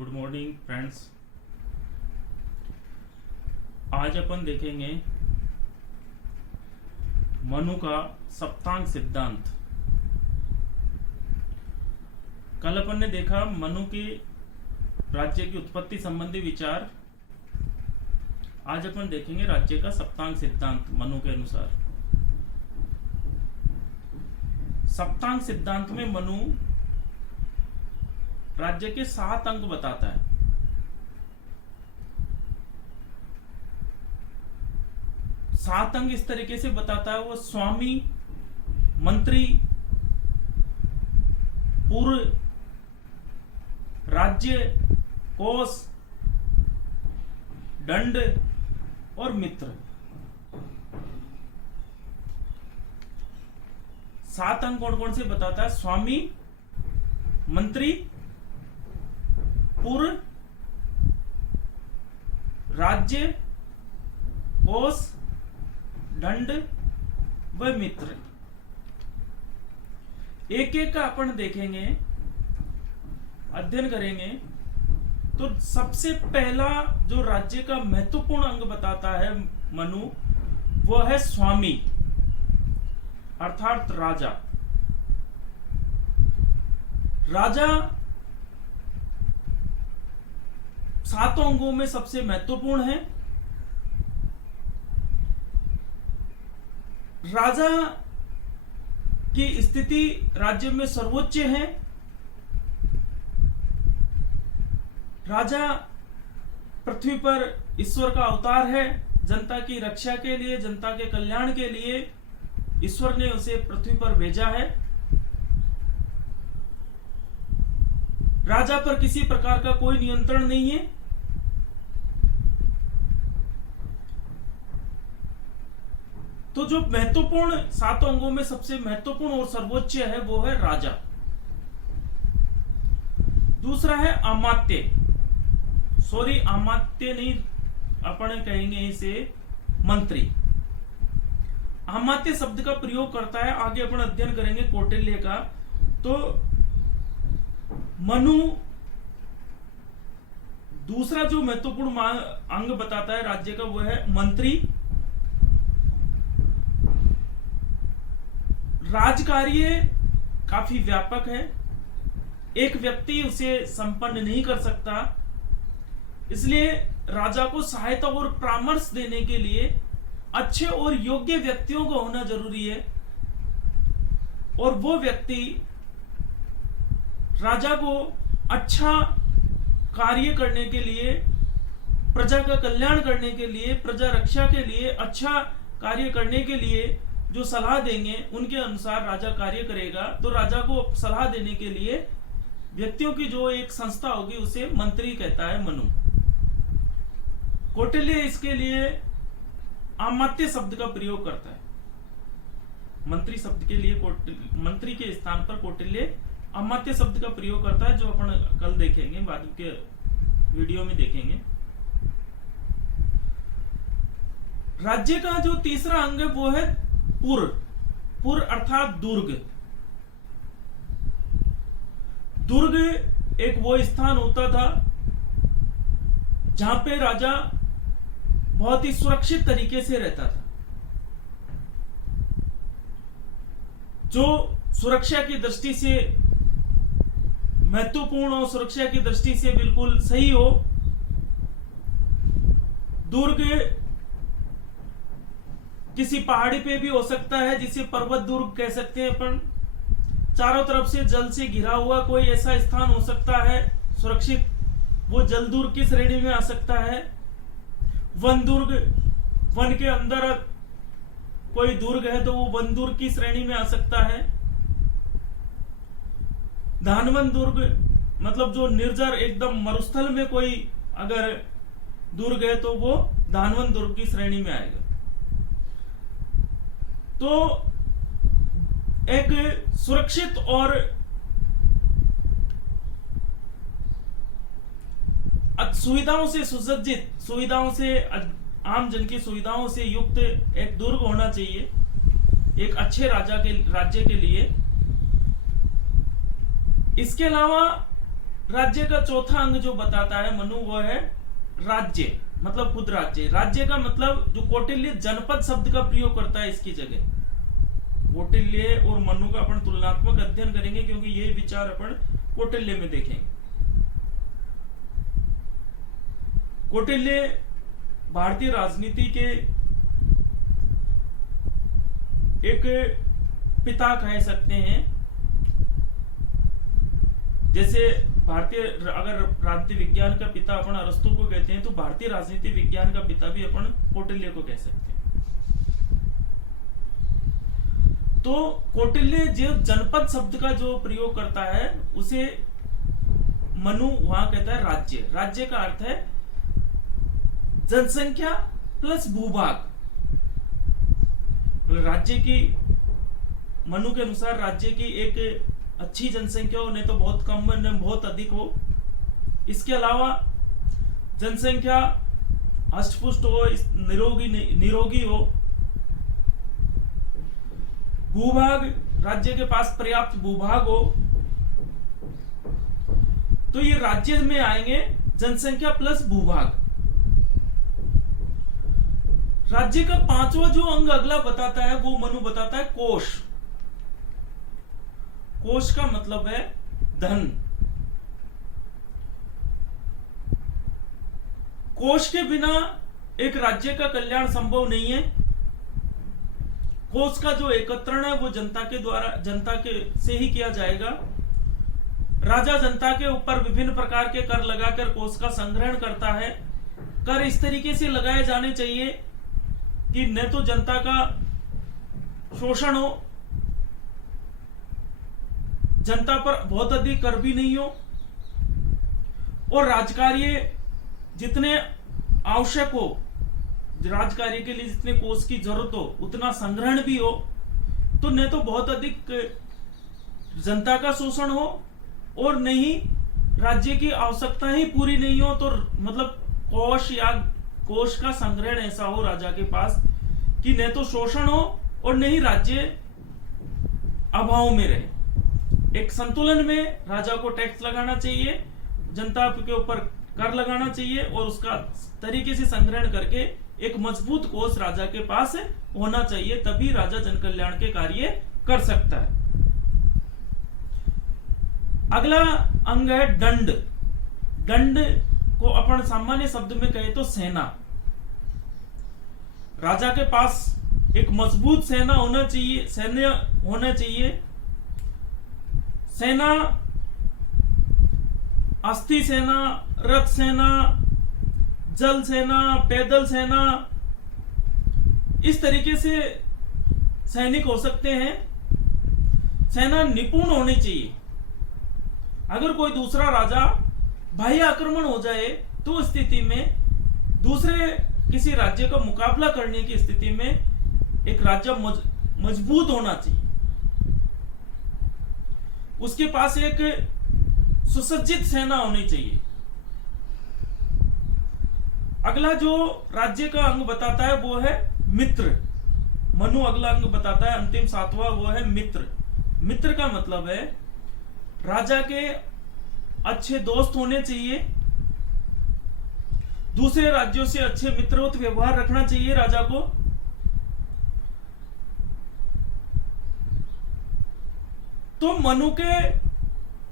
Good morning friends. आज अपन देखेंगे मनु का सप्तांग सिद्धांत। कल अपन ने देखा मनु के राज्य की उत्पत्ति संबंधी विचार। आज अपन देखेंगे राज्य का सप्तांग सिद्धांत मनु के अनुसार। सप्तांग सिद्धांत में मनु राज्य के 7 अंग बताता है। सात अंग इस तरीके से बताता है, वो स्वामी, मंत्री, पूर्व, राज्य, कोष, दंड और मित्र। 7 अंग कौन कौन से बताता है? स्वामी, मंत्री, पूर्व, राज्य, कोष, दंड व मित्र। एक एक का अपन देखेंगे, अध्ययन करेंगे। तो सबसे पहला जो राज्य का महत्वपूर्ण अंग बताता है मनु, वो है स्वामी अर्थात राजा। राजा 7 अंगों में सबसे महत्वपूर्ण है। राजा की स्थिति राज्य में सर्वोच्च है। राजा पृथ्वी पर ईश्वर का अवतार है। जनता की रक्षा के लिए, जनता के कल्याण के लिए ईश्वर ने उसे पृथ्वी पर भेजा है। राजा पर किसी प्रकार का कोई नियंत्रण नहीं है। तो जो महत्वपूर्ण 7 अंगों में सबसे महत्वपूर्ण और सर्वोच्च है वो है राजा। दूसरा है अमात्य। अमात्य नहीं, अपन कहेंगे इसे मंत्री। अमात्य शब्द का प्रयोग करता है, आगे अपन अध्ययन करेंगे कौटिल्य का। तो मनु दूसरा जो महत्वपूर्ण अंग बताता है राज्य का, वो है मंत्री। राजकार्य काफी व्यापक है, एक व्यक्ति उसे संपन्न नहीं कर सकता। इसलिए राजा को सहायता और परामर्श देने के लिए अच्छे और योग्य व्यक्तियों को होना जरूरी है। और वो व्यक्ति राजा को अच्छा कार्य करने के लिए, प्रजा का कल्याण करने के लिए, प्रजा रक्षा के लिए, अच्छा कार्य करने के लिए जो सलाह देंगे उनके अनुसार राजा कार्य करेगा। तो राजा को सलाह देने के लिए व्यक्तियों की जो एक संस्था होगी उसे मंत्री कहता है मनु। कौटिल्य इसके लिए अमात्य शब्द का प्रयोग करता है। मंत्री शब्द के लिए मंत्री के स्थान पर कौटिल्य अमात्य शब्द का प्रयोग करता है, जो अपन कल देखेंगे, बाद के वीडियो में देखेंगे। राज्य का जो तीसरा अंग है वो है पुर अर्थात दुर्ग। दुर्ग एक वो स्थान होता था जहां पे राजा बहुत ही सुरक्षित तरीके से रहता था, जो सुरक्षा की दृष्टि से महत्वपूर्ण और सुरक्षा की दृष्टि से बिल्कुल सही हो। दुर्ग किसी पहाड़ी पे भी हो सकता है, जिसे पर्वत दुर्ग कह सकते हैं अपन। चारों तरफ से जल से घिरा हुआ कोई ऐसा स्थान हो सकता है सुरक्षित, वो जल दुर्ग की श्रेणी में आ सकता है। वन दुर्ग, वन के अंदर कोई दुर्ग है तो वो वन दुर्ग की श्रेणी में आ सकता है। धानवन दुर्ग मतलब जो निर्जर एकदम मरुस्थल में कोई अगर दुर्ग है तो वो धानवन दुर्ग की श्रेणी में आएगा। तो एक सुरक्षित और सुविधाओं से सुसज्जित, सुविधाओं से आम जन की सुविधाओं से युक्त एक दुर्ग होना चाहिए एक अच्छे राज्य के लिए। इसके अलावा राज्य का चौथा अंग जो बताता है मनु, वो है राज्य, मतलब खुद राज्य। राज्य का मतलब जो कौटिल्य जनपद शब्द का प्रयोग करता है इसकी जगह। कौटिल्य और मनु का अपन तुलनात्मक अध्ययन करेंगे, क्योंकि ये विचार अपन कौटिल्य में देखेंगे। कौटिल्य भारतीय राजनीति के एक पिता कह सकते हैं। जैसे भारतीय, अगर राजनीति विज्ञान का पिता अपन अरस्तु को कहते हैं, तो भारतीय राजनीति विज्ञान का पिता भी अपन कौटिल्य को कह सकते हैं। तो कौटिल्य जो जनपद शब्द का जो प्रयोग करता है, उसे मनु वहां कहता है राज्य। राज्य का अर्थ है जनसंख्या प्लस भूभाग। राज्य की, मनु के अनुसार राज्य की एक अच्छी जनसंख्या हो, नहीं तो बहुत कम, नहीं बहुत अधिक हो। इसके अलावा जनसंख्या अष्टपुष्ट हो, निरोगी हो। भूभाग, राज्य के पास पर्याप्त भूभाग हो। तो ये राज्य में आएंगे जनसंख्या प्लस भूभाग। राज्य का पांचवा जो अंग अगला बताता है, वो मनु बताता है कोश। कोश का मतलब है धन। कोश के बिना एक राज्य का कल्याण संभव नहीं है। कोष का जो एकत्रण है वो जनता के द्वारा, जनता के से ही किया जाएगा। राजा जनता के ऊपर विभिन्न प्रकार के कर लगाकर कोष का संग्रहण करता है। कर इस तरीके से लगाए जाने चाहिए कि न तो जनता का शोषण हो, जनता पर बहुत अधिक कर भी नहीं हो, और राजकार्य जितने आवश्यक हो, राजकार्य के लिए जितने कोष की जरूरत हो उतना संग्रहण भी हो। तो न तो बहुत अधिक जनता का शोषण हो और न ही राज्य की आवश्यकता ही पूरी नहीं हो। तो मतलब कोष या कोष का संग्रहण ऐसा हो राजा के पास कि न तो शोषण हो और न ही राज्य अभाव में रहे। एक संतुलन में राजा को टैक्स लगाना चाहिए, जनता के ऊपर कर लगाना चाहिए, और उसका तरीके से संग्रहण करके एक मजबूत कोष राजा के पास होना चाहिए, तभी राजा जनकल्याण के कार्य कर सकता है। अगला अंग है दंड। दंड को अपन सामान्य शब्द में कहे तो सेना। राजा के पास एक मजबूत सेना होना चाहिए, सैन्य होना चाहिए। सेना अस्थि सेना, रथ सेना, जल सेना, पैदल सेना, इस तरीके से सैनिक हो सकते हैं। सेना निपुण होनी चाहिए। अगर कोई दूसरा राजा बाह्य आक्रमण हो जाए तो उस स्थिति में दूसरे किसी राज्य का मुकाबला करने की स्थिति में एक राज्य मजबूत होना चाहिए। उसके पास एक सुसज्जित सेना होनी चाहिए। अगला जो राज्य का अंग बताता है वो है मित्र। मनु अगला अंग बताता है अंतिम सातवां, वो है मित्र। मित्र का मतलब है राजा के अच्छे दोस्त होने चाहिए, दूसरे राज्यों से अच्छे मित्रवत व्यवहार रखना चाहिए राजा को। तो मनु के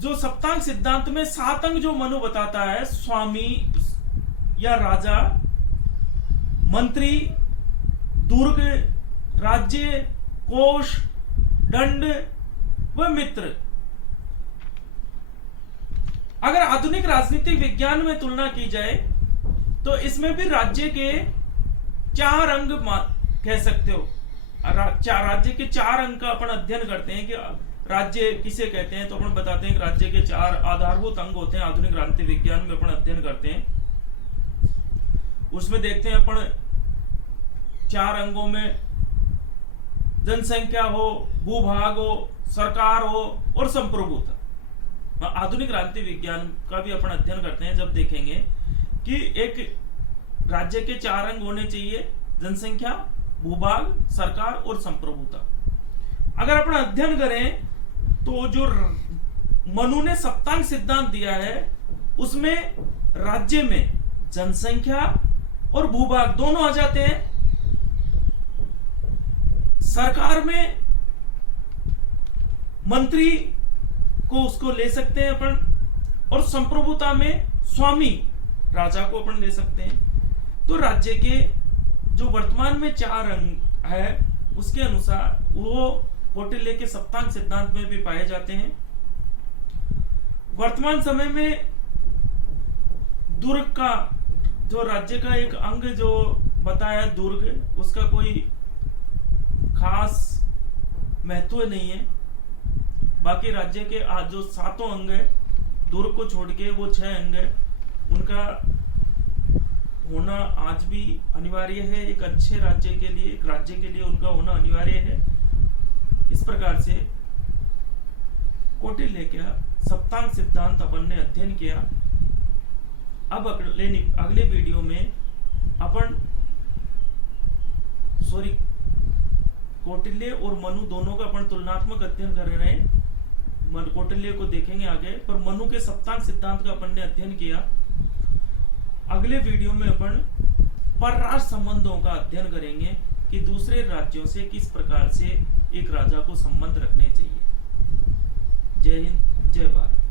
जो सप्तांग सिद्धांत में 7 अंग जो मनु बताता है, स्वामी या राजा, मंत्री, दुर्ग, राज्य, कोष, दंड व मित्र। अगर आधुनिक राजनीतिक विज्ञान में तुलना की जाए तो इसमें भी राज्य के 4 अंग कह सकते हो। राज्य के 4 अंग का अपन अध्ययन करते हैं कि राज्य किसे कहते हैं, तो अपन बताते हैं कि राज्य के 4 आधारभूत अंग होते हैं। आधुनिक राजनीतिक विज्ञान में अपन अध्ययन करते हैं, उसमें देखते हैं अपन 4 अंगों में जनसंख्या हो, भूभाग हो, सरकार हो और संप्रभुता। आधुनिक राजनीतिक विज्ञान का भी अपन अध्ययन करते हैं जब देखेंगे कि एक राज्य के 4 अंग होने चाहिए, जनसंख्या, भूभाग, सरकार और संप्रभुता। अगर अपन अध्ययन करें तो जो मनु ने सप्तांग सिद्धांत दिया है, उसमें राज्य में जनसंख्या और भूभाग दोनों आ जाते हैं। सरकार में मंत्री को उसको ले सकते हैं अपन, और संप्रभुता में स्वामी राजा को अपन ले सकते हैं। तो राज्य के जो वर्तमान में 4 अंग है उसके अनुसार वो कौटिल्य के सप्तांग सिद्धांत में भी पाए जाते हैं। वर्तमान समय में दुर्ग का जो राज्य का एक अंग जो बताया दुर्ग, उसका कोई खास महत्व नहीं है। बाकी राज्य के जो 7 अंग है, दुर्ग को छोड़ के वो 6 अंग है, उनका होना आज भी अनिवार्य है। एक अच्छे राज्य के लिए, एक राज्य के लिए उनका होना अनिवार्य है। इस प्रकार से कौटिल्य का सप्तांग सिद्धांत अपन ने अध्ययन किया। अब अगले वीडियो में अपन कौटिल्य और मनु दोनों का अपन तुलनात्मक अध्ययन कर रहे हैं। कौटिल्य को देखेंगे आगे, पर मनु के सप्तांग सिद्धांत का अपन ने अध्ययन किया। अगले वीडियो में अपन परराष्ट्र संबंधों का अध्ययन करेंगे कि दूसरे राज्यों से किस प्रकार से एक राजा को संबंध रखने चाहिए। जय हिंद, जय भारत।